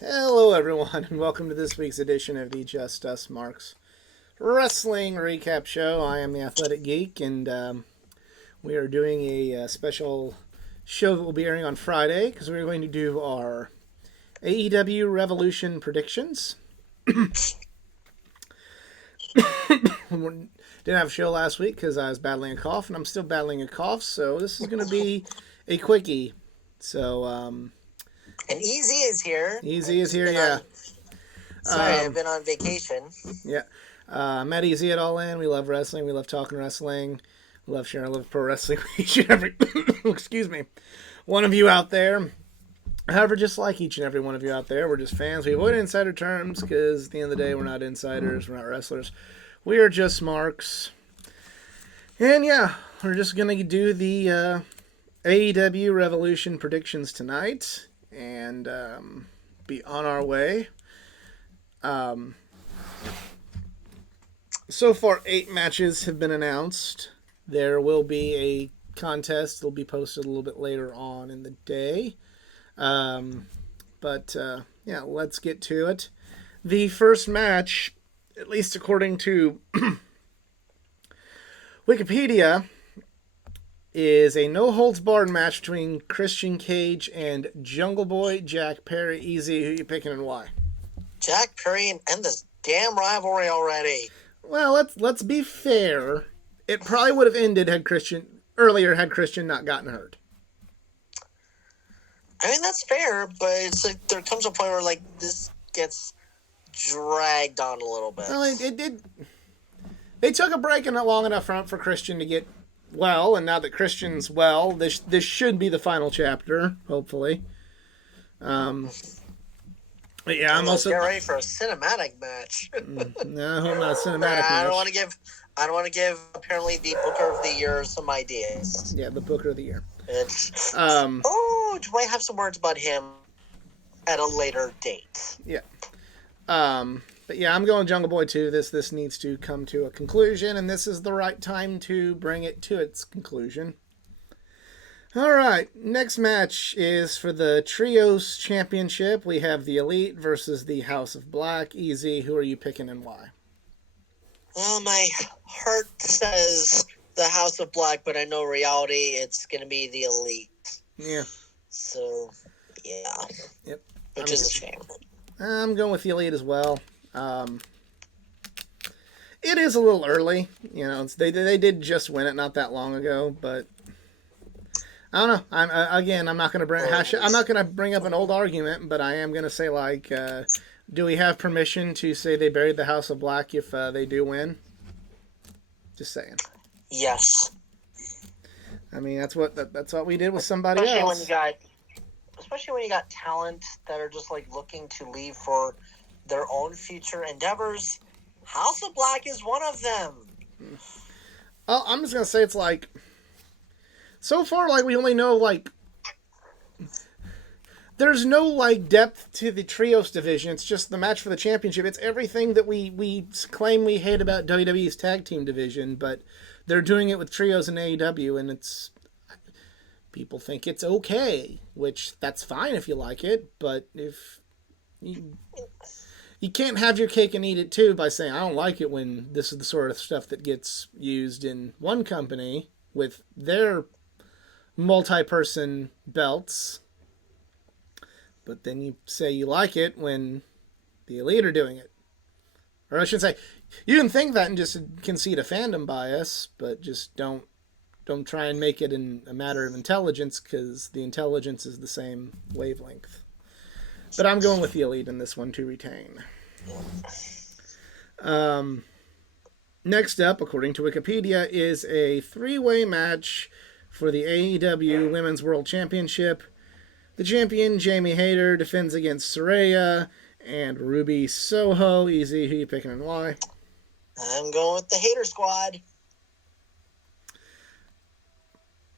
Hello, everyone, and welcome to this week's edition of the Just Us Marks Wrestling Recap Show. I am the Athletic Geek, and we are doing a special show that will be airing on Friday because we're going to do our AEW Revolution predictions. Didn't have a show last week because I was battling a cough, and I'm still battling a cough, so this is going to be a quickie. So, and Easy is here. Easy is here, yeah. Sorry, I've been on vacation. Yeah. Matt Easy at All In. We love wrestling. We love talking wrestling. We love sharing. I love pro wrestling. Each and every, excuse me, one of you out there. However, just like each and every one of you out there, we're just fans. We avoid insider terms because at the end of the day, we're not insiders. We're not wrestlers. We are just marks. And yeah, we're just going to do the AEW Revolution predictions tonight and be on our way. So far, 8 matches have been announced. There will be a contest. It'll be posted a little bit later on in the day. But yeah, let's get to it. The first match, at least according to Wikipedia, is a no-holds-barred match between Christian Cage and Jungle Boy Jack Perry. Easy, who you picking and why? Jack Perry and end this damn rivalry already. Well, let's be fair. It probably would have ended had Christian not gotten hurt. I mean, that's fair, but it's like there comes a point where like this gets dragged on a little bit. Well, it did. They took a break and not long enough for Christian to get well, and now that Christian's well, this should be the final chapter, hopefully. But yeah, I'm also get ready for a cinematic match. No, not a cinematic match. I don't want to give apparently the Booker of the Year some ideas. Yeah, the Booker of the Year. It's do I have some words about him at a later date? Yeah. But yeah, I'm going Jungle Boy too. This needs to come to a conclusion, and this is the right time to bring it to its conclusion. All right, next match is for the Trios Championship. We have the Elite versus the House of Black. Easy, who are you picking and why? Well, my heart says the House of Black, but I know reality it's going to be the Elite. Yeah. So, yeah. Yep. Which is a shame. I'm going with the Elite as well. It is a little early, you know. They did just win it not that long ago, but I don't know. I'm not going to bring up an old argument, but I am going to say like, do we have permission to say they buried the House of Black if they do win? Just saying. Yes. I mean that's what we did with somebody else. Especially when you got talent that are just like looking to leave for their own future endeavors. House of Black is one of them. Well, I'm just gonna say it's like so far like we only know like there's no like depth to the trios division. It's just the match for the championship. It's everything that we claim we hate about WWE's tag team division, but they're doing it with trios and AEW, and it's people think it's okay, which that's fine if you like it, but if you can't have your cake and eat it too by saying I don't like it when this is the sort of stuff that gets used in one company with their multi-person belts, but then you say you like it when the Elite are doing it. Or I should say, you can think that and just concede a fandom bias, but just don't try and make it a matter of intelligence, because the intelligence is the same wavelength. But I'm going with the Elite in this one to retain. Next up, according to Wikipedia, is a 3-way match for the AEW Women's World Championship. The champion, Jamie Hayter, defends against Saraya and Ruby Soho. Easy, who you picking and why? I'm going with the Hayter Squad.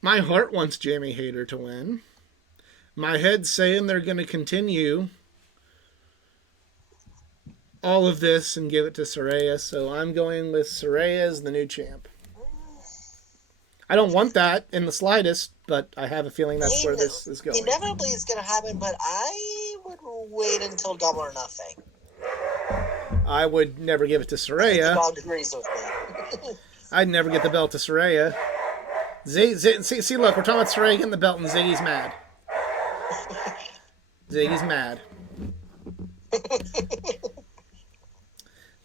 My heart wants Jamie Hayter to win. My head's saying they're going to continue all of this and give it to Saraya, so I'm going with Saraya as the new champ. I don't want that in the slightest, but I have a feeling that's where this is going. Inevitably it's going to happen, but I would wait until Double or Nothing. I would never give it to The Saraya. dog agrees with me. I'd never get the belt to Saraya. See, look, we're talking about Saraya getting the belt, and Ziggy's mad. Ziggy's mad.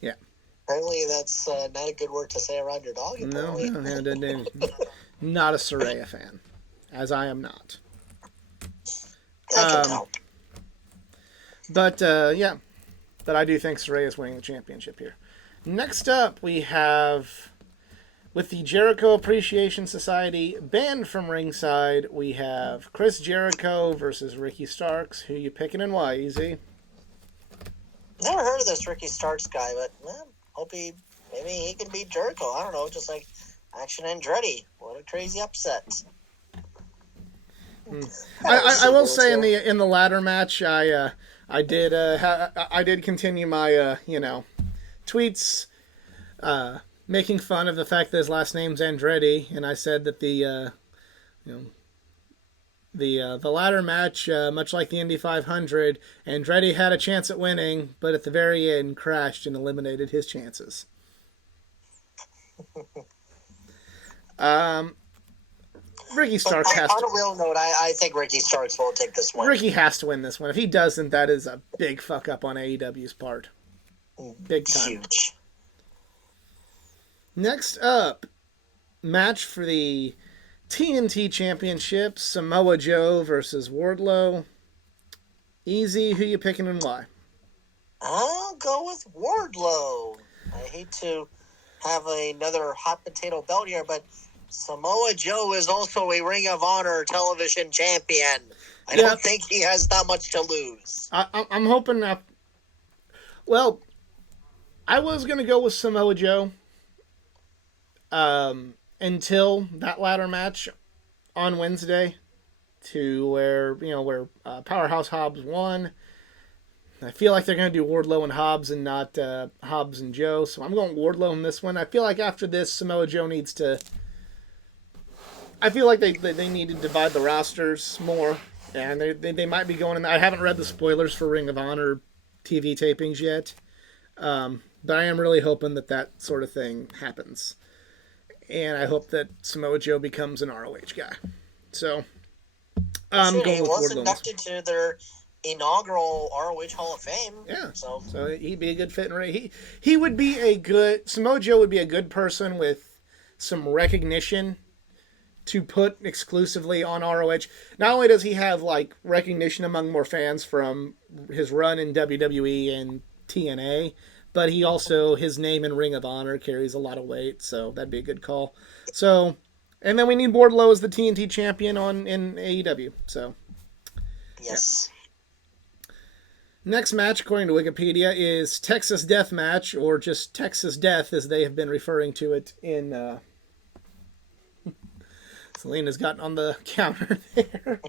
Yeah. Apparently, that's not a good word to say around your dog. Apparently. No. Not a Saraya fan, as I am not. I can tell. But yeah, but I do think Saraya is winning the championship here. Next up, we have, with the Jericho Appreciation Society banned from ringside, we have Chris Jericho versus Ricky Starks. Who you picking and why, Easy? Never heard of this Ricky Starks guy, but hope maybe he can beat Jericho. I don't know, just like Action Andretti. What a crazy upset. I will say in the ladder match, I did continue my tweets making fun of the fact that his last name's Andretti, and I said that the ladder match, much like the Indy 500, Andretti had a chance at winning, but at the very end crashed and eliminated his chances. Ricky Starks has on to. a real note, I think Ricky Starks will take this one. Ricky has to win this one. If he doesn't, that is a big fuck up on AEW's part. Big time. Huge. Next up, match for the TNT Championship, Samoa Joe versus Wardlow. Easy, who you picking and why? I'll go with Wardlow. I hate to have another hot potato belt here, but Samoa Joe is also a Ring of Honor television champion. I don't think he has that much to lose. I'm hoping that. Well, I was going to go with Samoa Joe until that ladder match on Wednesday, to where Powerhouse Hobbs won. I feel like they're going to do Wardlow and Hobbs and not Hobbs and Joe, so I'm going Wardlow in this one. I feel like after this, Samoa Joe needs to. I feel like they need to divide the rosters more, and they might be going in. I haven't read the spoilers for Ring of Honor TV tapings yet, but I am really hoping that sort of thing happens, and I hope that Samoa Joe becomes an ROH guy. So I'm going with Wardlow. He was inducted to their inaugural ROH Hall of Fame. Yeah, so he'd be a good fit. He would be a good Samoa Joe would be a good person with some recognition to put exclusively on ROH. Not only does he have like recognition among more fans from his run in WWE and TNA, but he also, his name in Ring of Honor carries a lot of weight, so that'd be a good call. So, and then we need Wardlow as the TNT champion in AEW. So, yes. Yeah. Next match, according to Wikipedia, is Texas Death Match, or just Texas Death as they have been referring to it in. Selena's gotten on the counter there.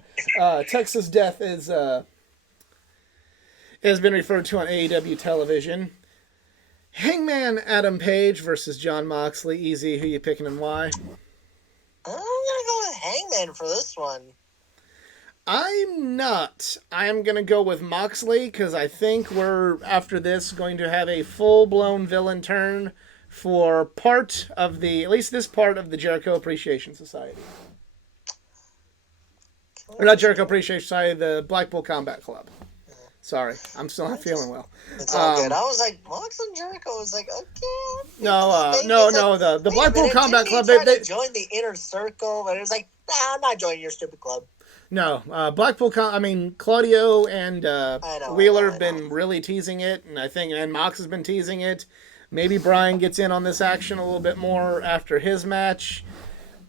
Texas Death has been referred to on AEW television. Hangman Adam Page versus Jon Moxley. Easy, who you picking and why? I'm going to go with Hangman for this one. I'm not. I'm going to go with Moxley because I think we're, after this, going to have a full-blown villain turn for part of at least this part of the Jericho Appreciation Society. Or not Jericho Appreciation Society, the Blackpool Combat Club. Sorry, I'm still not feeling well. It's all good. I was like, Mox and Jericho was like, okay. The Blackpool Combat Club. They joined the inner circle, but it was like, nah, I'm not joining your stupid club. No, Claudio and Wheeler have been really teasing it, and Mox has been teasing it. Maybe Brian gets in on this action a little bit more after his match.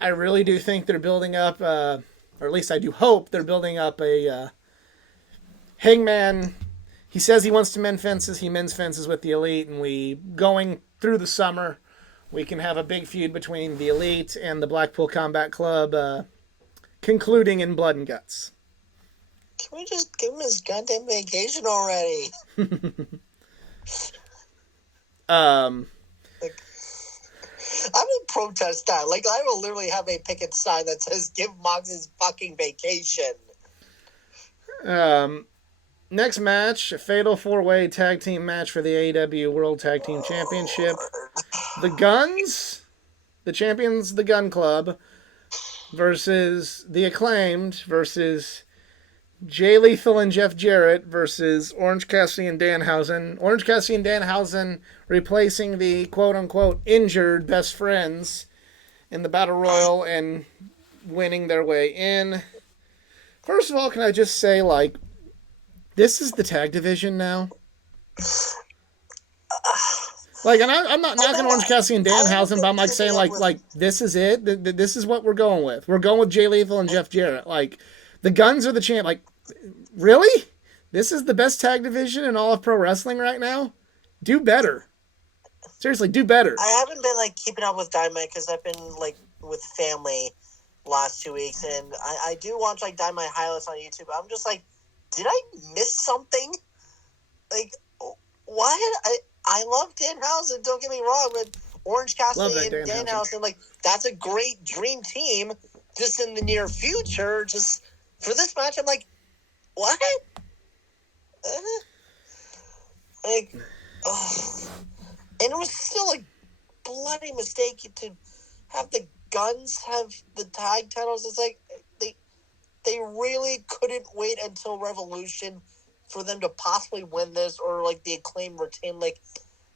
I really do think they're building up, or at least I do hope they're building up a Hangman. He says he wants to mend fences. He mends fences with the Elite, and going through the summer, we can have a big feud between the Elite and the Blackpool Combat Club, concluding in blood and guts. Can we just give him his goddamn vacation already? I will protest that. Like, I will literally have a picket sign that says, give Mox his fucking vacation. Next match, a fatal four-way tag team match for the AEW World Tag Team Championship. The Guns, the champions, the Gun Club, versus the Acclaimed versus Jay Lethal and Jeff Jarrett versus Orange Cassidy and Danhausen. Orange Cassidy and Danhausen replacing the quote-unquote injured best friends in the Battle Royal and winning their way in. First of all, can I just say, like, this is the tag division now? Like, and I'm not knocking Orange Cassidy and Danhausen, but I'm like saying, like this is it. This is what we're going with. We're going with Jay Lethal and Jeff Jarrett. Like, the Guns are the champ. Like, really? This is the best tag division in all of pro wrestling right now? Do better. Seriously, do better. I haven't been like keeping up with Dynamite because I've been like with family last 2 weeks, and I do watch like Dynamite highlights on YouTube. I'm just like, did I miss something? Like, what? I love Danhausen, don't get me wrong, but Orange Cassidy and Danhausen, like, that's a great dream team just in the near future. Just for this match, I'm like, what? Like, oh. And it was still a bloody mistake to have the Guns have the tag titles. It's like they really couldn't wait until Revolution for them to possibly win this, or like the Acclaim retain. Like,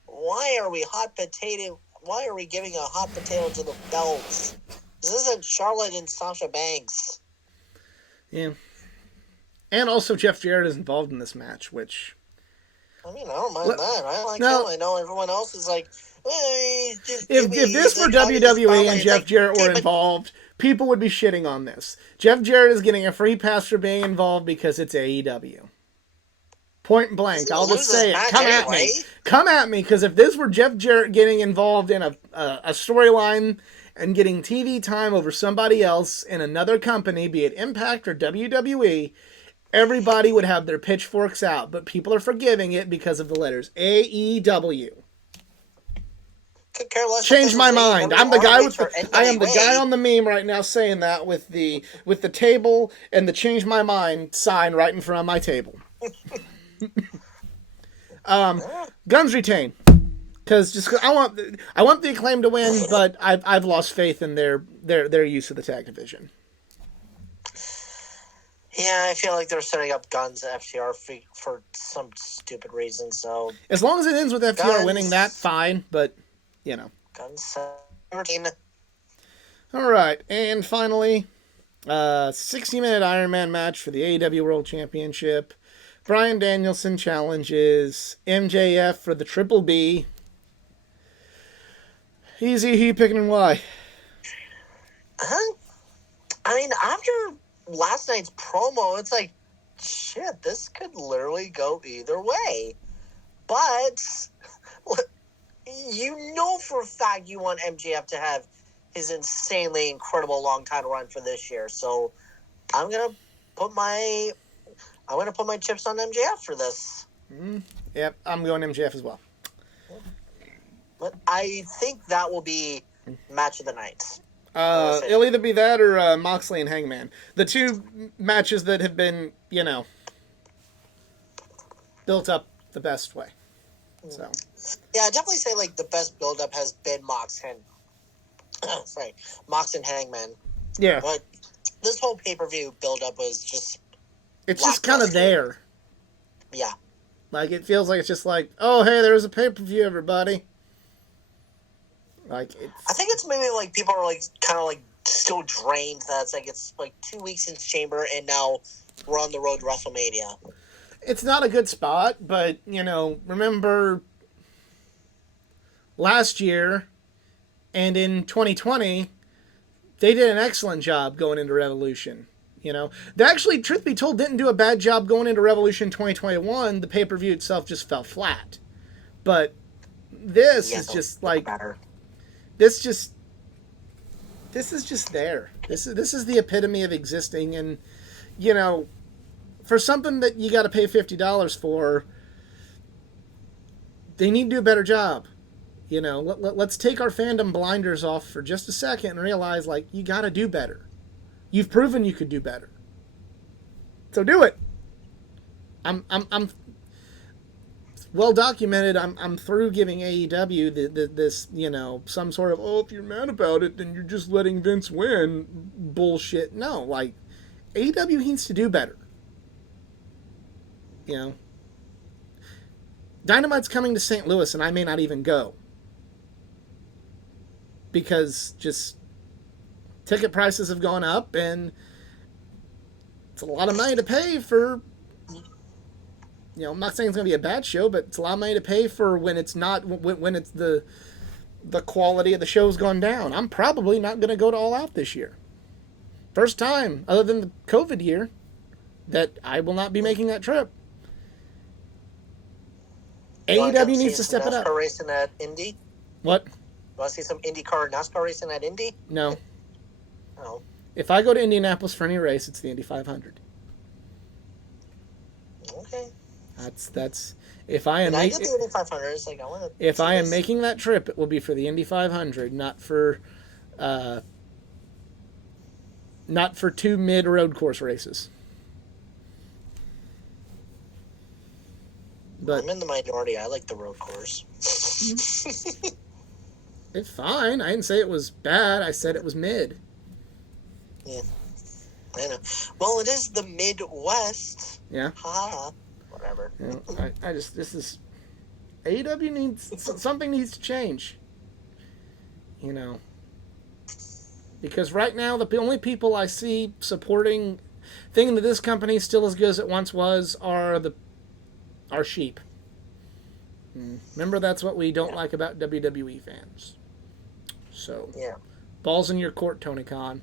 why are we hot potato? Why are we giving a hot potato to the belts? This isn't Charlotte and Sasha Banks. Yeah. And also Jeff Jarrett is involved in this match, which... I mean, I don't mind that. I like him. I know everyone else is like, hey, if this were WWE and Jeff Jarrett were involved, people would be shitting on this. Jeff Jarrett is getting a free pass for being involved because it's AEW. Point blank. I'll just say it. Come at me. Come at me, because if this were Jeff Jarrett getting involved in a storyline and getting TV time over somebody else in another company, be it Impact or WWE, everybody would have their pitchforks out, but people are forgiving it because of the letters AEW. Change my mind. I'm the guy with I am the guy on the meme right now saying that with the table and the change my mind sign right in front of my table. Guns retain, because I want the Acclaim to win, but I've lost faith in their use of the tag division. Yeah, I feel like they're setting up Guns FTR for some stupid reason. So as long as it ends with FTR winning, that fine. But you know, Guns 13. All right, and finally, 60-minute Iron Man match for the AEW World Championship. Bryan Danielson challenges MJF for the Triple B. Easy, who you picking and why? I mean, after last night's promo, it's like, shit, this could literally go either way. But you know for a fact you want MJF to have his insanely incredible long title run for this year. So I'm gonna put my chips on MJF for this. Yep, I'm going MJF as well. But I think that will be match of the night. It'll either be that or Moxley and Hangman. The two matches that have been, built up the best way. So. Yeah, I definitely say like the best build-up has been Mox and Hangman. Yeah. But this whole pay-per-view build-up was just... It's just kind of there. Yeah. Like, it feels like it's just like, oh, hey, there's a pay-per-view, everybody. Like, it's... I think it's maybe like people are like kind of like still drained that it's like 2 weeks in Chamber and now we're on the road to WrestleMania. It's not a good spot, but, remember last year and in 2020, they did an excellent job going into Revolution. They actually, truth be told, didn't do a bad job going into Revolution 2021. The pay-per-view itself just fell flat. But this is just like... This is just there. This is the epitome of existing, and for something that you got to pay $50 for, they need to do a better job. Let's take our fandom blinders off for just a second and realize, like, you got to do better. You've proven you could do better. So do it. I'm well documented. I'm through giving AEW this, some sort of, oh, if you're mad about it, then you're just letting Vince win bullshit. No, like, AEW needs to do better. You know, Dynamite's coming to St. Louis, and I may not even go because just ticket prices have gone up, and it's a lot of money to pay for. I'm not saying it's going to be a bad show, but it's a lot of money to pay for when it's not, when it's the quality of the show's gone down. I'm probably not going to go to All Out this year. First time, other than the COVID year, that I will not be making that trip. AEW needs to step it up. NASCAR racing at Indy? What? You want to see some IndyCar NASCAR racing at Indy? No. Oh. If I go to Indianapolis for any race, it's the Indy 500. Okay. That's if I am making the Indy 500. It's like, if I am making that trip, it will be for the Indy 500, not for two mid-road course races. But I'm in the minority. I like the road course. It's fine. I didn't say it was bad. I said it was mid. Yeah. I know. Well, it is the Midwest. Yeah. Ha. Whatever. This is AEW needs something needs to change. Because right now the only people I see thinking that this company is still as good as it once was are sheep. Remember, that's what we don't like about WWE fans. So, yeah. Balls in your court, Tony Khan.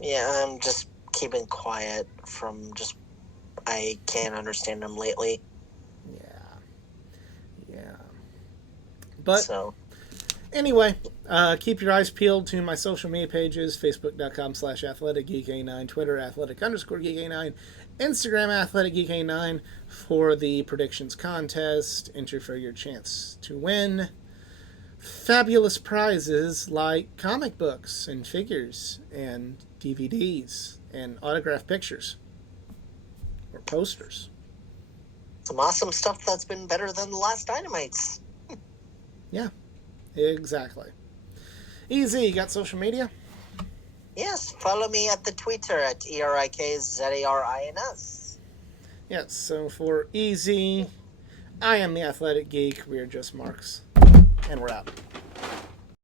Yeah, I'm just keeping quiet I can't understand them lately. Yeah. But, anyway, keep your eyes peeled to my social media pages, facebook.com/athleticgeekA9, Twitter, athletic_geekA9, Instagram, athleticgeekA9 for the predictions contest. Enter for your chance to win fabulous prizes like comic books and figures and DVDs and autographed pictures or posters. Some awesome stuff that's been better than the last Dynamites. Yeah, exactly. Easy, you got social media? Yes, follow me at the Twitter at ERIKZARINS. Yes, so for Easy, I am the Athletic Geek. We are just marks. And we're out.